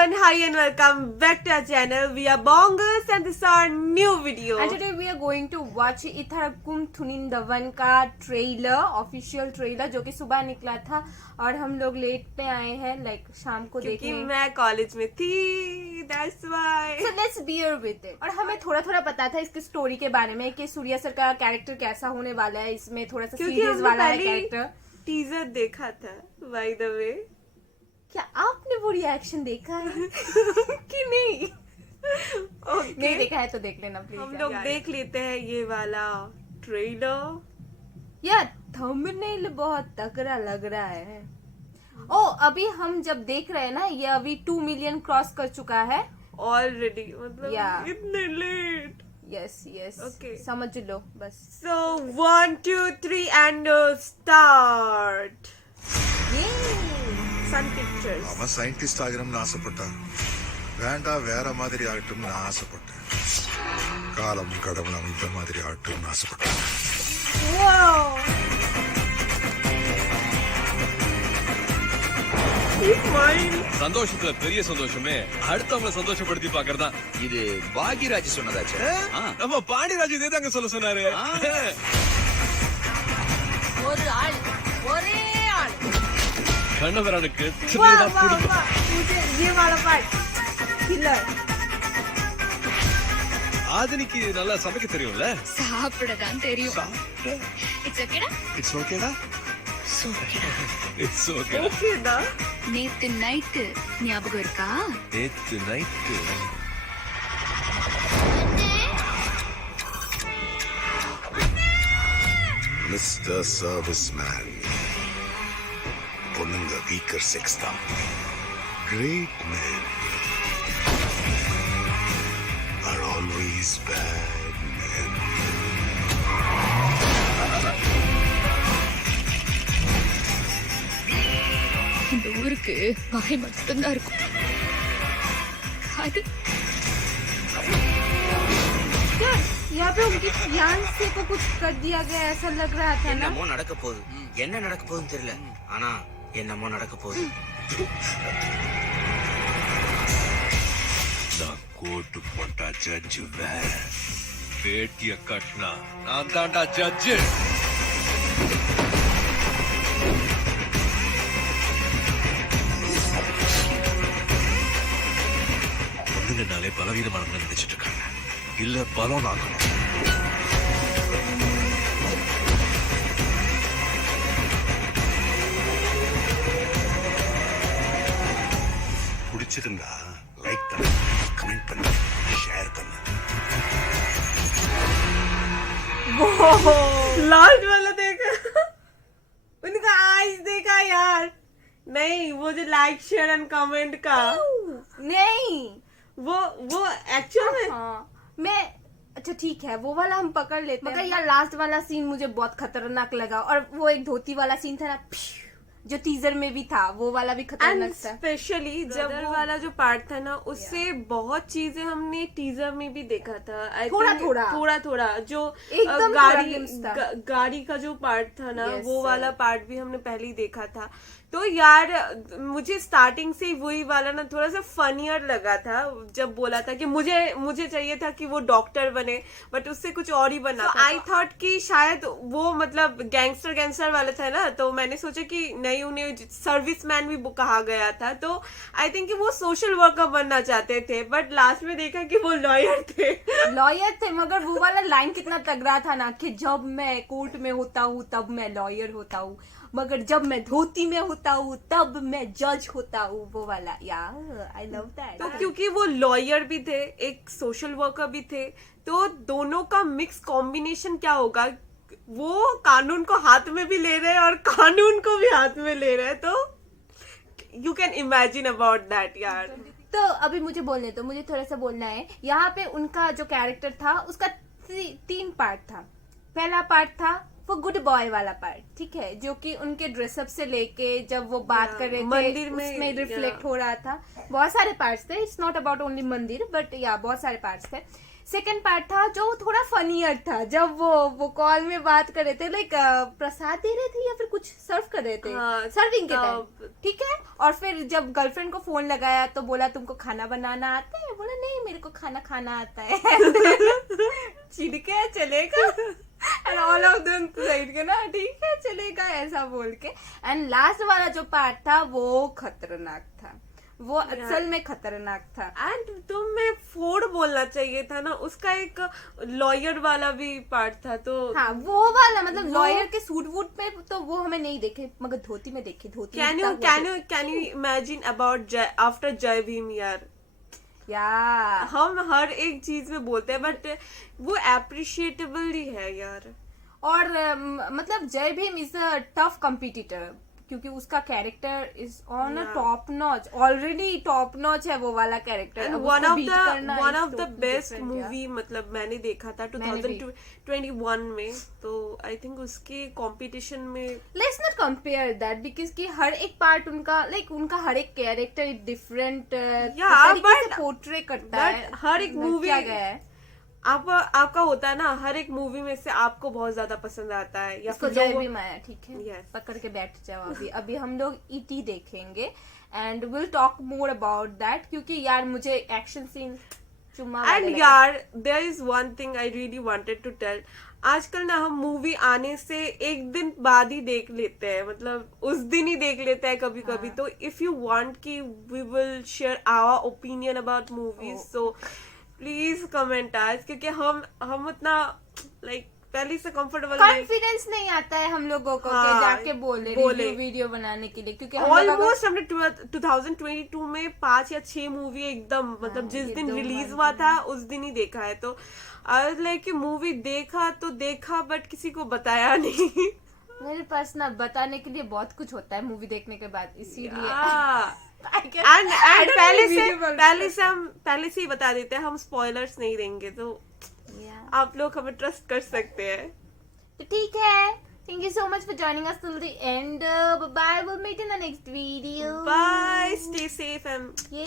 everyone, hi and welcome back to our channel. We are Bongers and this is our new video. And today we are going to watch इथरकुम थुनिंदवन का trailer, official trailer जो कि सुबह निकला था और हम लोग लेट पे आए हैं लाइक शाम को क्योंकि देखने। मैं कॉलेज में थी, that's why. So let's bear with it. और हमें थोड़ा थोड़ा पता था इसकी स्टोरी के बारे में कि सूर्या सर का कैरेक्टर कैसा होने वाला है, इसमें थोड़ा सा क्योंकि सीरियस हमने वाला है पहले कैरेक्टर। टीजर देखा था, by the way. क्या आपने वो रिएक्शन देखा है कि नहीं? Okay. नहीं देखा है तो देख लेना प्लीज। हम लोग देख लेते हैं ये वाला ट्रेलर। यार थंबनेल बहुत तगड़ा लग रहा है। ओ अभी हम जब देख रहे हैं ना, ये अभी 2 मिलियन क्रॉस कर चुका है ऑलरेडी, मतलब Yeah. इतने लेट। Yes yes Okay. समझ लो बस। So 1 2 3 and start. Sun Pictures. அவன் சயின்டிஸ்ட் ஆகணும்னு ஆசைப்பட்டான். வேண்டாம் வேற மாதிரி ஆகட்டும்னு நான் ஆசைப்பட்டேன். காலம் கடவுள் அவன் இந்த மாதிரி ஆகட்டும்னு ஆசைப்பட்டான். Wow. He smiled. சந்தோஷத்துல பெரிய சந்தோஷமே அடுத்தவங்களை சந்தோஷப்படுத்தி பாக்குறதா. இது பாக்யராஜ் சொன்னதாச்சு. நம்ம பாண்டியராஜ் இதே தாங்க சொல்ல சொன்னாரு. ஒரு ஆள் ஒரே ஆள் கண்ணவரனுக்கு वाह वाह वाह, मुझे ये वाला पार्ट किलर। ஆதினிக்கு நல்லா சமைக்க தெரியும்ல. சாப்பிடதான் தெரியும். இட்ஸ் ஓகேடா. இட்ஸ் ஓகேடா. It's okay. ओके ना। நேத்து நைட்டு ஞாபகம் இருக்கா? நேத்து நைட்டு மிஸ்டர் சர்வீஸ் மேன். பொண்ணுங்க வீக்கர் செக்ஸ் தான். Great man are always bad man. இந்த ஊருக்கு வாய் மட்டும்தான் இருக்கும். அது यार यहाँ पे उनकी फियांसे को कुछ कर दिया गया ऐसा लग रहा था ना। என்னமோ நடக்க போகுது. என்ன நடக்க போகுதுன்னு தெரியல. ஆனா என்னமோ நடக்க போகுது. நான் கோட்டு போட்டா ஜட்ஜு வேற, பேட்டிய கட்டினா நான் தாண்டா ஜட்ஜு. பொண்ணுங்கனாலே பலவீனமானவங்க நினைச்சிட்டு இருக்காங்க. இல்ல பலம் ஆக்கணும். பிடிச்சிருந்தா லைக் பண்ணு, கமெண்ட் பண்ணு, ஷேர் பண்ணு. लास्ट वाला देखा, उनका आईज देखा यार। नहीं, वो जो लाइक शेयर एंड कमेंट का, नहीं वो एक्चुअल में हाँ मैं अच्छा ठीक है वो वाला हम पकड़ लेते हैं, मगर यार लास्ट वाला सीन मुझे बहुत खतरनाक लगा। और वो एक धोती वाला सीन था ना जो टीजर में भी था, वो वाला भी एंड खतरनाक था। स्पेशली जब वो वाला जो पार्ट था ना, उससे बहुत चीजें हमने टीजर में भी देखा था। थोड़ा जो एकदम थोड़ा glimpse था। गाड़ी का जो पार्ट था ना, Yes, वो sir। वाला पार्ट भी हमने पहले ही देखा था। तो यार मुझे स्टार्टिंग से ही वही वाला ना थोड़ा सा फनियर लगा था, जब बोला था कि मुझे चाहिए था कि वो डॉक्टर बने, बट उससे कुछ और ही बना था। आई थॉट कि शायद वो मतलब गैंगस्टर वाला था ना, तो मैंने सोचा कि नहीं, उन्हें सर्विसमैन भी कहा गया था, तो आई थिंक कि वो सोशल वर्कर बनना चाहते थे, बट लास्ट में देखा कि वो लॉयर थे। मगर वो वाला लाइन कितना तगड़ा था ना कि जब मैं कोर्ट में होता हूँ तब मैं लॉयर होता हूँ, मगर जब मैं धोती में होता हूँ तब मैं जज होता हूँ। वो वाला यार आई लव दैट। तो क्योंकि वो लॉयर भी थे, एक सोशल वर्कर भी थे, तो दोनों का मिक्स कॉम्बिनेशन क्या होगा, वो कानून को हाथ में भी ले रहे हैं और कानून को भी हाथ में ले रहे हैं, तो you can imagine about that यार। तो अभी मुझे बोलने तो मुझे थोड़ा सा बोलना है। यहाँ पे उनका जो कैरेक्टर था उसका 3 पार्ट था। पहला पार्ट था वो गुड बॉय वाला पार्ट, ठीक है, जो कि उनके ड्रेसअप से लेके जब वो बात कर रहे थे मंदिर में उसमें रिफ्लेक्ट हो रहा था। बहुत सारे पार्ट्स थे, इट्स नॉट अबाउट ओनली मंदिर, बट या बहुत सारे पार्ट्स थे। सेकंड पार्ट था जो थोड़ा फनीयर था, जब वो कॉल में बात कर रहे थे, लाइक प्रसाद दे रहे थे या फिर कुछ सर्व कर रहे थे, हाँ, सर्विंग के टाइम, ठीक है। और फिर जब गर्लफ्रेंड को फोन लगाया तो बोला तुमको खाना बनाना आता है, बोला नहीं मेरे को खाना खाना आता है। चिढ़के चलेगा and all of them side के ना ठीक है चलेगा ऐसा बोल के। एंड लास्ट वाला जो पार्ट था वो खतरनाक था, वो असल में खतरनाक था। एंड तुम्हें फोर्ड बोलना चाहिए था ना, उसका एक लॉयर वाला भी पार्ट था। तो हाँ वो वाला मतलब लॉयर के सूट वूट पे तो वो हमें नहीं देखे, मगर धोती में देखे। धोती can you imagine about after Jai Bhim यार। या हम हर एक चीज में बोलते हैं बट वो एप्रिशिएटेबल ही है यार। और मतलब जय Bhim is a tough competitor, क्योंकि उसका character is on a top notch, already top notch है वो वाला character. One of the best movie मतलब मैंने देखा था 2021 में, तो आई थिंक उसके कंपटीशन में let's not compare that, because कि हर एक पार्ट उनका उनका हर एक कैरेक्टर डिफरेंट तरीके से पोर्ट्रे करता है। हर एक मूवी क्या गया है आपका होता है ना, हर एक मूवी में से आपको बहुत ज्यादा पसंद आता है या इसको फिर जय भीम आया, ठीक है Yes. पकड़ के बैठ जाओ। अभी हम लोग ईटी देखेंगे and will talk more about that, क्योंकि यार मुझे एक्शन सीन चुम्मा वाले एंड लगे। यार there is one thing I really wanted to tell. आजकल ना हम मूवी आने से एक दिन बाद ही देख लेते हैं, मतलब उस दिन ही देख लेते हैं कभी कभी। तो इफ यू वांट कि we will share our opinion about movies, so please comment आज, क्योंकि हम उतना लाइक पहले से कंफर्टेबल कॉन्फिडेंस नहीं आता है हम लोगों को हाँ, कि जाके बोले वीडियो बनाने के लिए, क्योंकि हम लोग ऑलमोस्ट हमने 2022 में 5 या 6 मूवी एकदम मतलब जिस ये दिन 2 रिलीज हुआ था उस दिन ही देखा है। तो लाइक मूवी देखा तो देखा बट किसी को बताया नहीं। मेरे पास ना बताने के लिए बहुत कुछ होता है मूवी देखने के बाद, इसीलिए एंड पहले से ही बता देते हैं हम स्पॉयलर्स नहीं देंगे, तो आप लोग हमें ट्रस्ट कर सकते हैं। तो ठीक है, thank you so much for joining us till the end. Bye, will meet in the next video. Bye, stay safe and ये